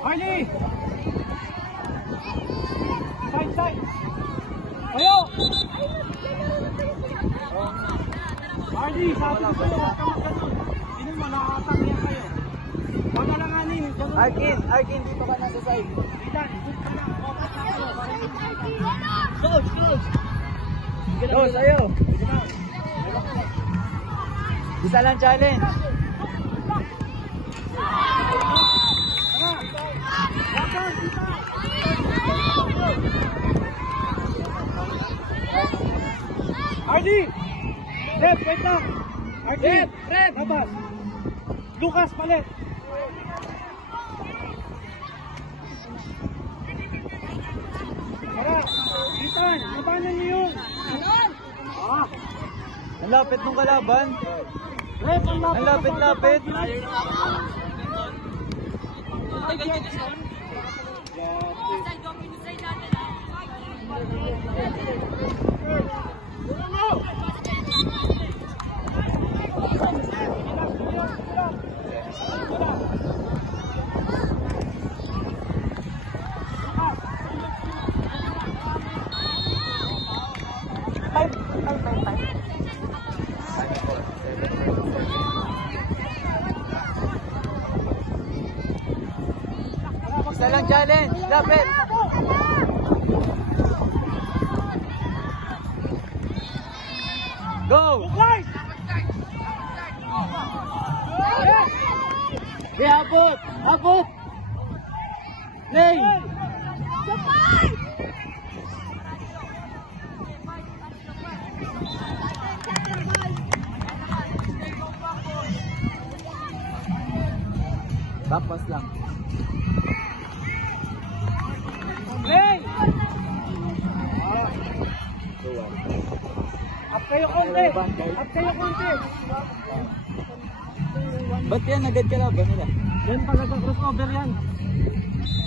Harley! Side, side! Kayo! Harley, sabi ko sa'yo, huwag ka magkanon. Sino mo, nakakatangyan kayo. Huwag ka lang anin. Arkin, dito ka nasa side. Itan, good ka lang. Coach! Go, sa'yo. Isa lang challenge. Hardy! Rep, wait lang! Hardy! Rep! Babas! Lucas, palit! Tara! Itan! Labanan niyo yun! Ah! Ang lapit ng kalaban. Rep, ang lapit! Ang lapit-lapit. Isa lang challenge. Lapit. Go! Guys! Abot! Abot! Play! Tapos lang. Play! Up kayo konti! Up kayo konti! Ba't yan? Agad ka lang ba nila? Yan pala sa crossover yan.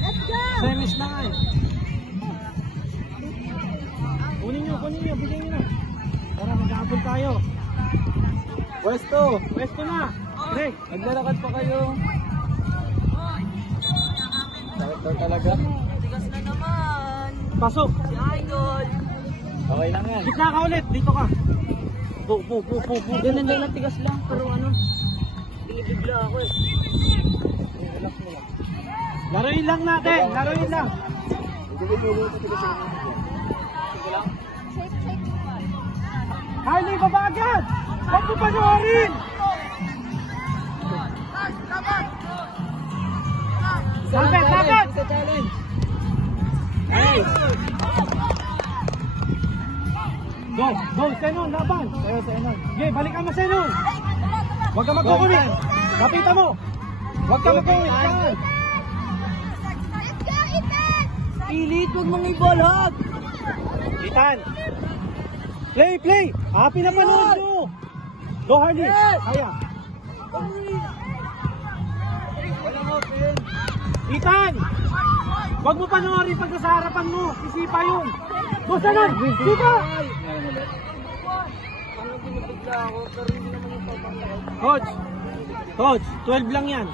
Let's go! Semis na nga eh. Kunin nyo, bigyan nyo na. Para mag-aabol tayo. Pwesto! Pwesto na! Break! Naglalakad pa kayo. Sakit daw talaga. Tigas na naman. Pasok! Si Idol. Okay lang yan. Gitna ka ulit, dito ka. Po. Ganun lang na tigas lang. Pero ano, binibigla ako eh. Laruin lang natin, laruin lang. Harley, baba agad! Huwag mo panoorin! Lapit, lapit! Isa challenge. Hey! Go, Senon, laban! Kayo sa inon. Okay, balikan mo Senon! Huwag ka magkukulit! Kapitan mo! Huwag ka magkukulit! Yan! Pilit, huwag mong ibolhag. Itan! Play! Happy na panood nyo! Go, Harley! Kaya! Walang open. Itan! Huwag mo panoorin pag nasa harapan mo! Isipa yun! Go, Senon! Sipa! Coach, 12 lang yan.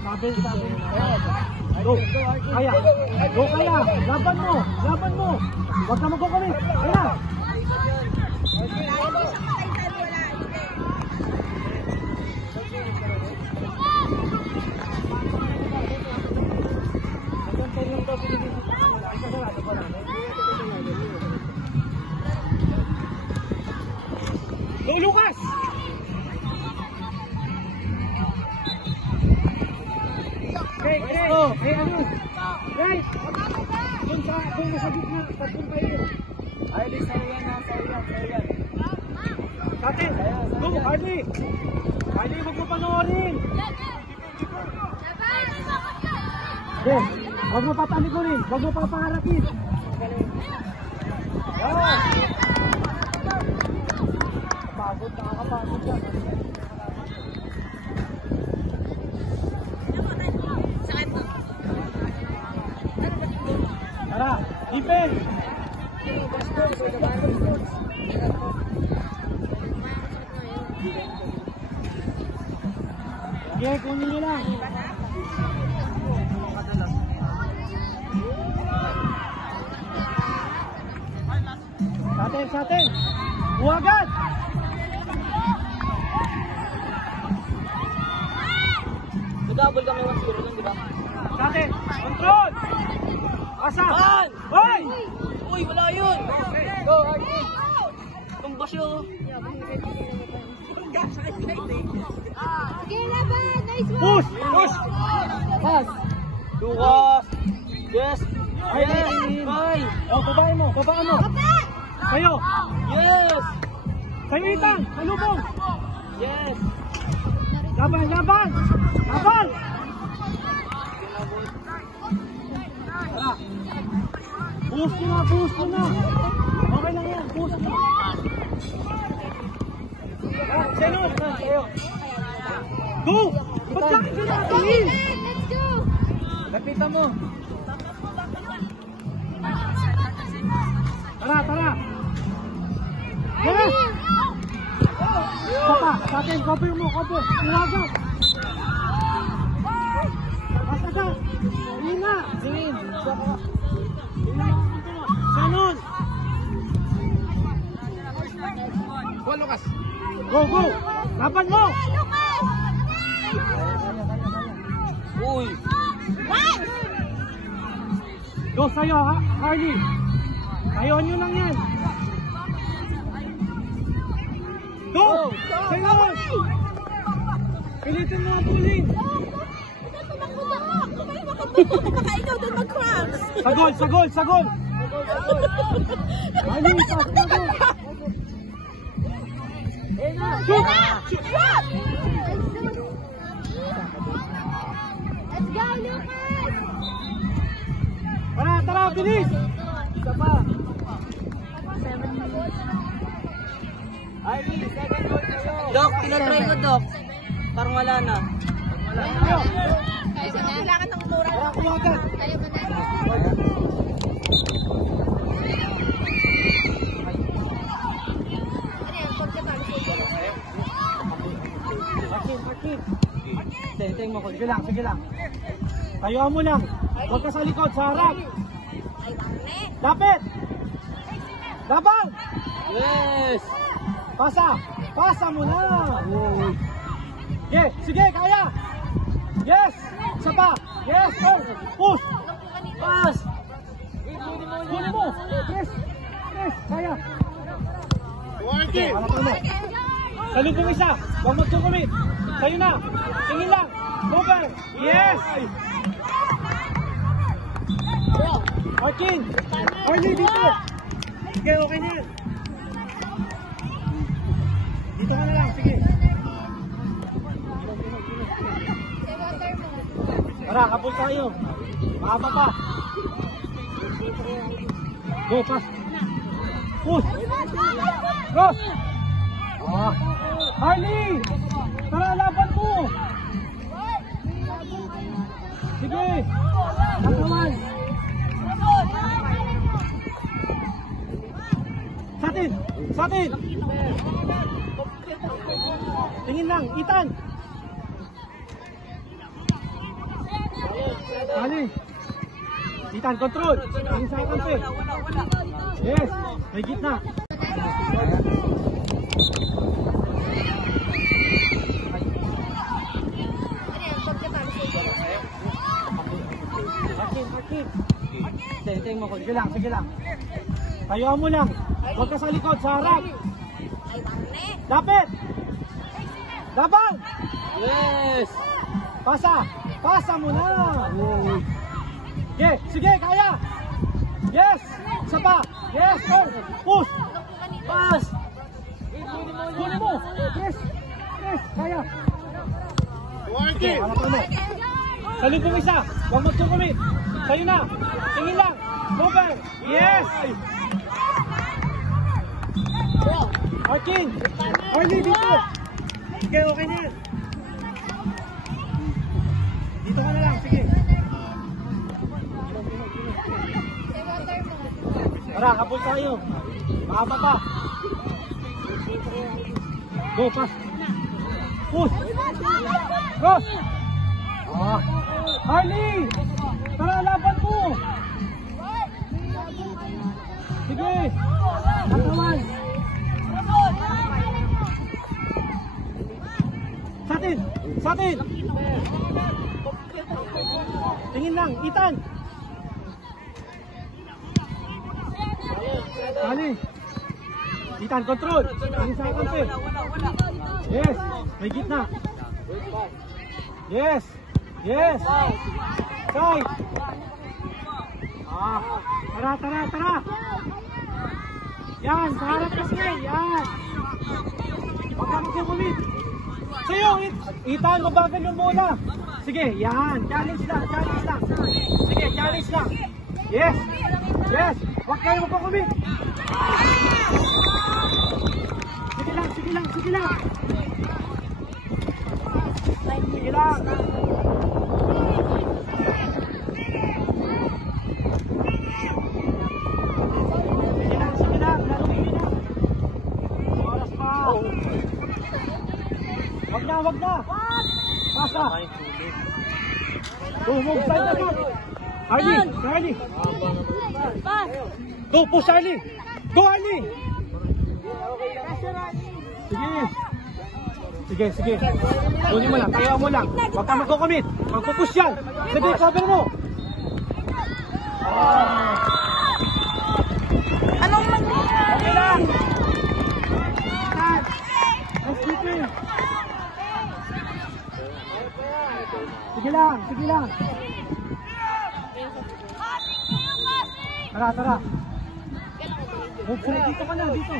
Sabi. Go, kaya. Laban mo. Huwag ka magkukulit. Kaya. Go, Lucas! Hey, doon sa gitna, tatlong kayo. Harley, sa'yo yan. Atin, go, Harley! Harley, huwag mo panoorin! Go, huwag mo patalikurin, huwag mo papaharapin! Nakakapagod yan. Tara, defense! Okay, kunin nyo lang. Sa atin. Buwagan! Nag-double kami 1-0 lang, di ba? Sa atin. Control! Asa! Hoy! Uy, wala yun! Go, Archie! Tumba siya, oh. Sige, laban! Nice one! Push! Push! Pass! Lukas! Yes! Ay, Yes! ay. Bye! Oh, babaan mo! Babaan mo! Kayo! Yes! Kayo itang! Salubong! Yes! Laban! Laban! Laban! Tara! Push mo na! Push mo na! Okay lang yan! Push mo! Senod! Kayo! Go! Ba't sa akin natin? Let's go! Lapitan mo. Tara! Tara! Yes! Papa! Sa atin! Cover mo! Cover! Iwagan! Basta ka! Hindi na! Singin! Senod! Go, Lucas. Go! Go! Laban mo! Uy! Go sa'yo, ha? Harley! Ayaw nyo lang yan! Go! Senod! Pilitin mo ang pulling! Baka ikaw din mag-cracks! Sagol! Sagol! Sagol! Harley! Pass na go! Shoot! Let's go, Lucas! Tara! Tara! Bilis! Isa pa! Archie, second goal kayo! Dok, tinatry ko, Dok. Parang wala na. Tayo! Kailangan ng mura. Tara! Kumagan! Tayo mo na. Markin! Tenteng mo ko. Sige lang! Sige lang! Tayuan mo lang! Huwag ka sa likod! Sa harap! Lapit! Laban! Yes! Pasa! Pasa mo na! Sige! Sige! Kaya! Yes! Isa pa! Yes! Oh! Push! Pass! Huli mo! Yes! Yes! Kaya! Sige! Harapan mo! Salubong isa! Huwag magsukumit! Sa'yo na! Tingin lang! Over! Yes! Arkin! Arlie dito! Sige, okay na yan! Dito ka na lang, sige! Tara, kapul tayo! Mahaba pa! Go, pass! Push! Cross! Ah! Harley! Tara, laban mo! Sige! Katawan! Sa atin! Sa atin! Tingin lang, Ethan! Ali! Ethan, control! Tingin sa akin, Yes! May gitna! Markin! Tenteng mo ko. Sige lang, sige lang! Tayuan mo lang! Huwag ka sa likod, sa harap! Lapit! Laban! Yes! Pasa! Pasa mo na! Sige! Sige! Kaya! Yes! Isa pa! Yes! Go! Push! Pass! Huli mo! Yes! Yes! Kaya! Sige! Harapan mo! Salubong isa! Huwag magsukumit! Sa'yo na! Tingin lang! Over! Yes! Arkin! Arlie dito! Sige, okay na yan! Dito ka na lang, sige! Tara, kapul tayo! Mahaba pa! Go, pass! Push! Cross! Harley! Tara, laban mo! Sige! Katawan! Sa atin! Sa atin! Tingin lang, Ethan! Harley! Ethan, control! Tingin sa konti! Yes! May gitna! Yes! Yes! Side! Tara, tara, tara! Yan! Sa harap kasi! Yan! Huwag ka magkukulit! Sa'yo! Ethan, mabagal yung bola! Sige, yan! Challenge lang! Challenge lang! Sige, challenge lang! Yes! Yes! Huwag kayo magkukulit! Sige lang! Sige lang! Sige lang! Sige lang! Sige lang! Laruin na! Oras pa! Wag na! Wag na! Pasa! Move side na lang! Harley! Harley! Go! Push Harley! Go Harley! Sige! Sige, sige. Kunin mo lang, kaya mo lang. Huwag ka magkukumit. Magpupush yan. Sige, cover mo. Anong Okay lang. Let's keep it. Sige lang, sige lang. Tara, tara. Move sila, dito ka na, dito.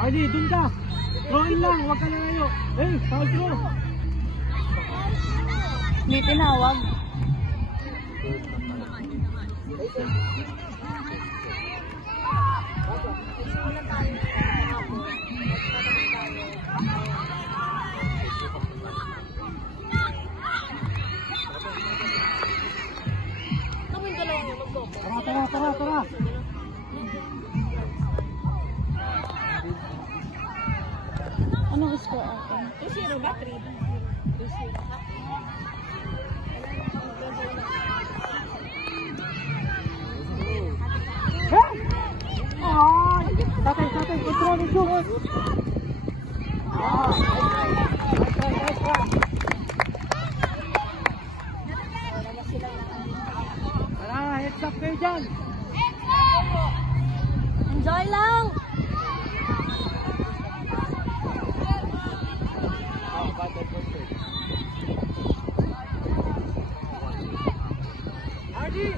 Harley, dun ka. Throw in lang, huwag ka na ngayon. Hey, foul throw. May tinawag. Tara, tara, tara, tara. Ano gusto akin? 2-0 ba? 3? 2-0. Hey! Ay! Tatay, tatay, control yung shoot. Tara, heads up kayo dyan. Enjoy lang! Hardy!